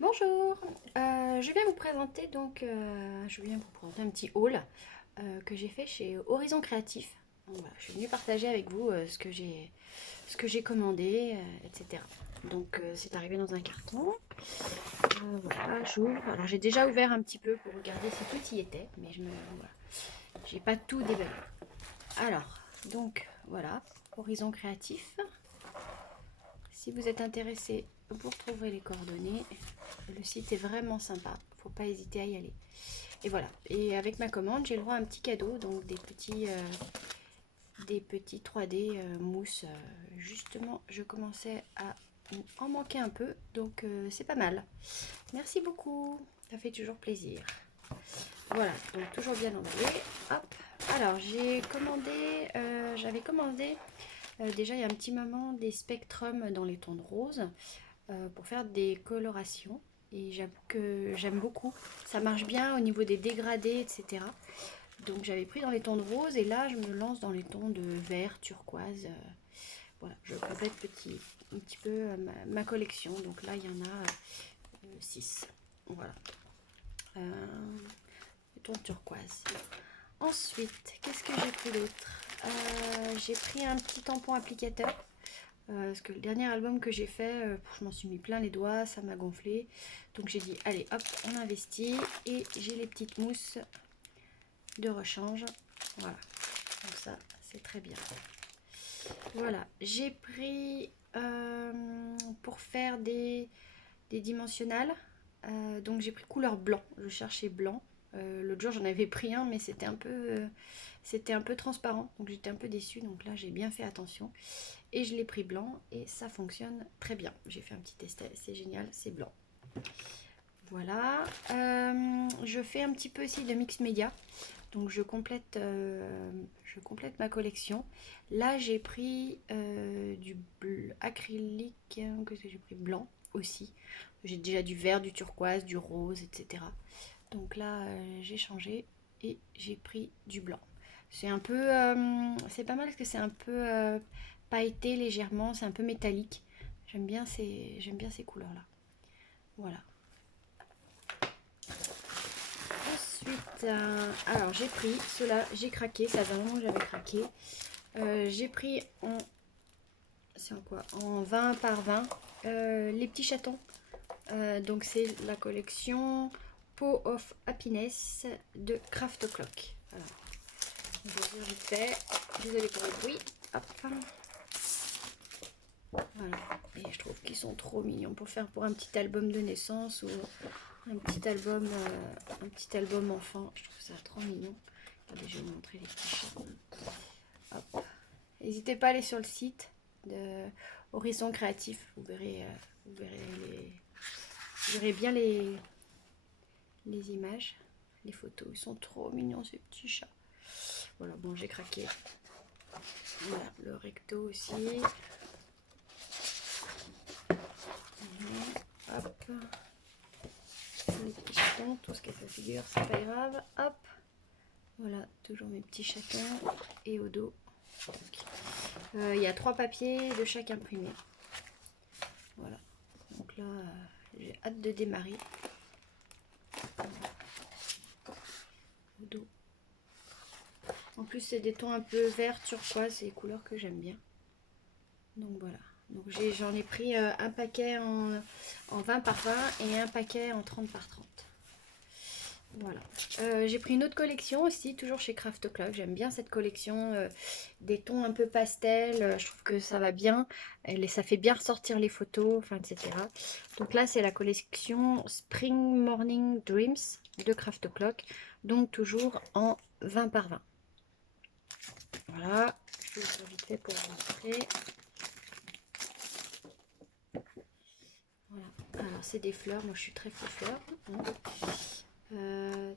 Bonjour, je viens vous présenter un petit haul que j'ai fait chez Horizon Créatif. Donc voilà, je suis venue partager avec vous ce que j'ai commandé, etc. Donc c'est arrivé dans un carton. Voilà, j'ouvre. Alors j'ai déjà ouvert un petit peu pour regarder si tout y était, mais voilà, j'ai pas tout déballé. Alors, donc voilà, Horizon Créatif. Si vous êtes intéressé, vous retrouverez les coordonnées. Le site est vraiment sympa, faut pas hésiter à y aller. Et voilà, et avec ma commande, j'ai le droit à un petit cadeau, donc des petits 3D mousse. Justement, je commençais à en manquer un peu, donc c'est pas mal. Merci beaucoup, ça fait toujours plaisir. Voilà, donc toujours bien emballé. Hop. Alors, j'avais commandé déjà il y a un petit moment des spectrums dans les tons de rose pour faire des colorations. Et j'avoue que j'aime beaucoup. Ça marche bien au niveau des dégradés, etc. Donc j'avais pris dans les tons de rose et là je me lance dans les tons de vert, turquoise. Voilà, je complète un petit peu ma collection. Donc là il y en a 6. Voilà. Les tons de turquoise. Ensuite, qu'est-ce que j'ai pris d'autre? J'ai pris un petit tampon applicateur. Parce que le dernier album que j'ai fait, je m'en suis mis plein les doigts, ça m'a gonflé. Donc j'ai dit, allez hop, on investit. Et j'ai les petites mousses de rechange. Voilà, donc ça, c'est très bien. Voilà, j'ai pris pour faire des dimensionnels. Donc j'ai pris couleur blanc, je cherchais blanc. L'autre jour j'en avais pris un, mais c'était un peu transparent, donc j'étais un peu déçue. Donc là j'ai bien fait attention et je l'ai pris blanc et ça fonctionne très bien. J'ai fait un petit test, c'est génial, c'est blanc. Voilà, je fais un petit peu aussi de mix média, donc je complète ma collection. Là j'ai pris du acrylique, qu'est-ce que j'ai pris, blanc aussi. J'ai déjà du vert, du turquoise, du rose, etc. Donc là j'ai changé et j'ai pris du blanc. C'est pas mal parce que c'est un peu pailleté légèrement, c'est un peu métallique. J'aime bien ces couleurs-là. Voilà. Ensuite, alors j'ai pris ceux-là, j'ai craqué, ça fait un moment que j'avais craqué. J'ai pris c'est en quoi? En 20 par 20, les petits chatons. Donc c'est la collection Paw of Happiness de Craft Clock. Voilà. Je vais dire vite fait. Désolée pour le bruit. Hop. Voilà. Et je trouve qu'ils sont trop mignons pour faire pour un petit album de naissance ou un petit album enfant. Je trouve ça trop mignon. Attendez, je vais vous montrer les petits chats. Hop. N'hésitez pas à aller sur le site de Horizon Créatif. Vous verrez bien les images, les photos. Ils sont trop mignons ces petits chats. Voilà, bon, j'ai craqué. Voilà, le recto aussi. Hop. Les petits chatons, tout ce qui est sa figure, c'est pas grave. Hop. Voilà, toujours mes petits chatons. Et au dos. Il y a 3 papiers de chaque imprimé. Voilà. Donc là, j'ai hâte de démarrer. Au dos. En plus, c'est des tons un peu vert, turquoise, c'est des couleurs que j'aime bien. Donc voilà. Donc j'en ai pris un paquet en 20 par 20 et un paquet en 30 par 30. Voilà. J'ai pris une autre collection aussi, toujours chez Craft Clock. J'aime bien cette collection, des tons un peu pastel. Je trouve que ça va bien. Ça fait bien ressortir les photos, enfin, etc. Donc là, c'est la collection Spring Morning Dreams de Craft Clock. Donc toujours en 20 par 20. Voilà. Je vais faire vite fait pour vous montrer. Voilà. Alors, c'est des fleurs. Moi, je suis très fleur.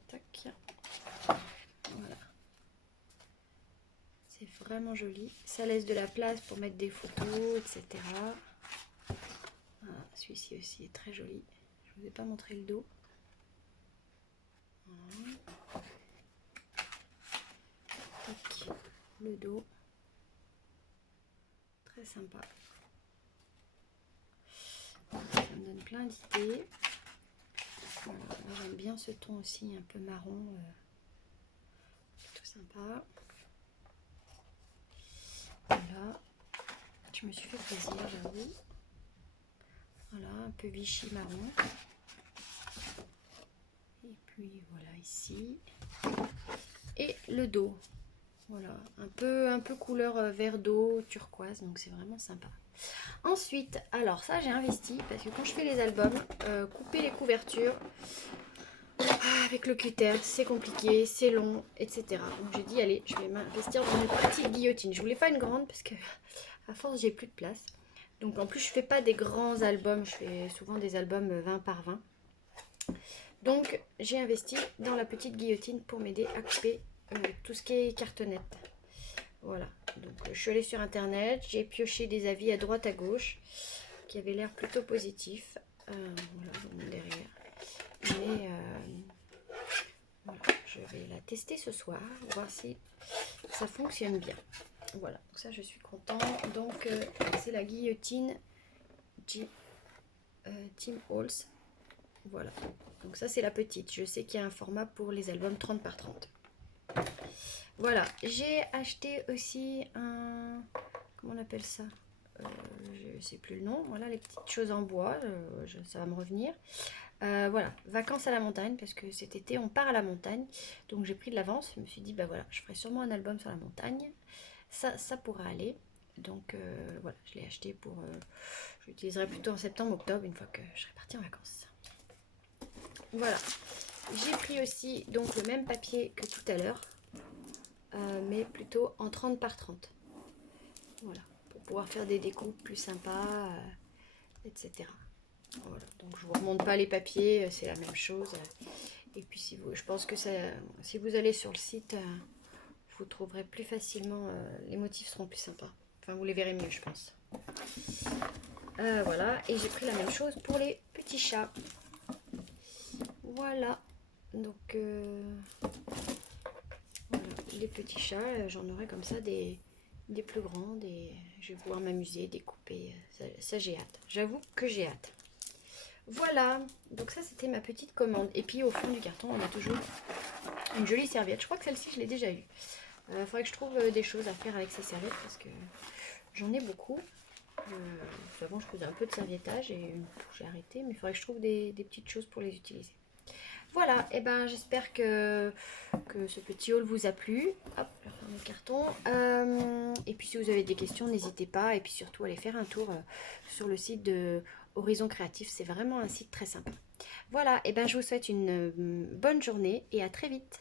Tac. Voilà. C'est vraiment joli. Ça laisse de la place pour mettre des photos, etc. Voilà. Celui-ci aussi est très joli. Je ne vous ai pas montré le dos. Voilà. Tac. Le dos. Très sympa. Ça me donne plein d'idées. Voilà, j'aime bien ce ton aussi, un peu marron. Tout sympa. Voilà. Je me suis fait plaisir, j'avoue. Voilà, un peu Vichy marron. Et puis voilà ici. Et le dos. Voilà, un peu couleur vert d'eau, turquoise, donc c'est vraiment sympa. Ensuite, alors ça j'ai investi parce que quand je fais les albums, couper les couvertures avec le cutter, c'est compliqué, c'est long, etc. Donc j'ai dit allez, je vais m'investir dans une petite guillotine. Je voulais pas une grande parce que à force j'ai plus de place. Donc en plus je fais pas des grands albums, je fais souvent des albums 20 par 20. Donc j'ai investi dans la petite guillotine pour m'aider à couper tout ce qui est cartonnette. Voilà, donc je suis allée sur internet, j'ai pioché des avis à droite à gauche qui avaient l'air plutôt positifs. Voilà, je vous montre derrière. Mais voilà, je vais la tester ce soir, voir si ça fonctionne bien. Voilà, donc ça je suis contente. Donc c'est la guillotine Tim Holtz. Voilà, donc ça c'est la petite. Je sais qu'il y a un format pour les albums 30 par 30. Voilà, j'ai acheté aussi un... Comment on appelle ça? Je ne sais plus le nom. Voilà, les petites choses en bois. Ça va me revenir. Voilà, vacances à la montagne, parce que cet été, on part à la montagne. Donc, j'ai pris de l'avance. Je me suis dit, bah voilà, je ferai sûrement un album sur la montagne. Ça pourra aller. Donc, voilà, je l'ai acheté pour... je l'utiliserai plutôt en septembre-octobre, une fois que je serai partie en vacances. Voilà. J'ai pris aussi donc le même papier que tout à l'heure. Mais plutôt en 30 par 30. Voilà, pour pouvoir faire des découpes plus sympas, etc. Voilà, donc je vous remonte pas les papiers, c'est la même chose. Et puis si vous, je pense que ça, si vous allez sur le site, vous trouverez plus facilement, les motifs seront plus sympas. Enfin, vous les verrez mieux, je pense. Voilà, et j'ai pris la même chose pour les petits chats. Voilà, donc voilà, les petits chats, j'en aurai comme ça des plus grands, je vais pouvoir m'amuser, découper, ça j'ai hâte. J'avoue que j'ai hâte. Voilà, donc ça c'était ma petite commande. Et puis au fond du carton, on a toujours une jolie serviette. Je crois que celle-ci, je l'ai déjà eue. Il faudrait que je trouve des choses à faire avec ces serviettes parce que j'en ai beaucoup. Avant, je faisais un peu de serviettage et j'ai arrêté, mais il faudrait que je trouve des petites choses pour les utiliser. Voilà, et ben j'espère que ce petit haul vous a plu. Hop, je referme le carton. Et puis si vous avez des questions, n'hésitez pas. Et puis surtout, allez faire un tour sur le site de Horizon Créatif. C'est vraiment un site très sympa. Voilà, et ben je vous souhaite une bonne journée et à très vite.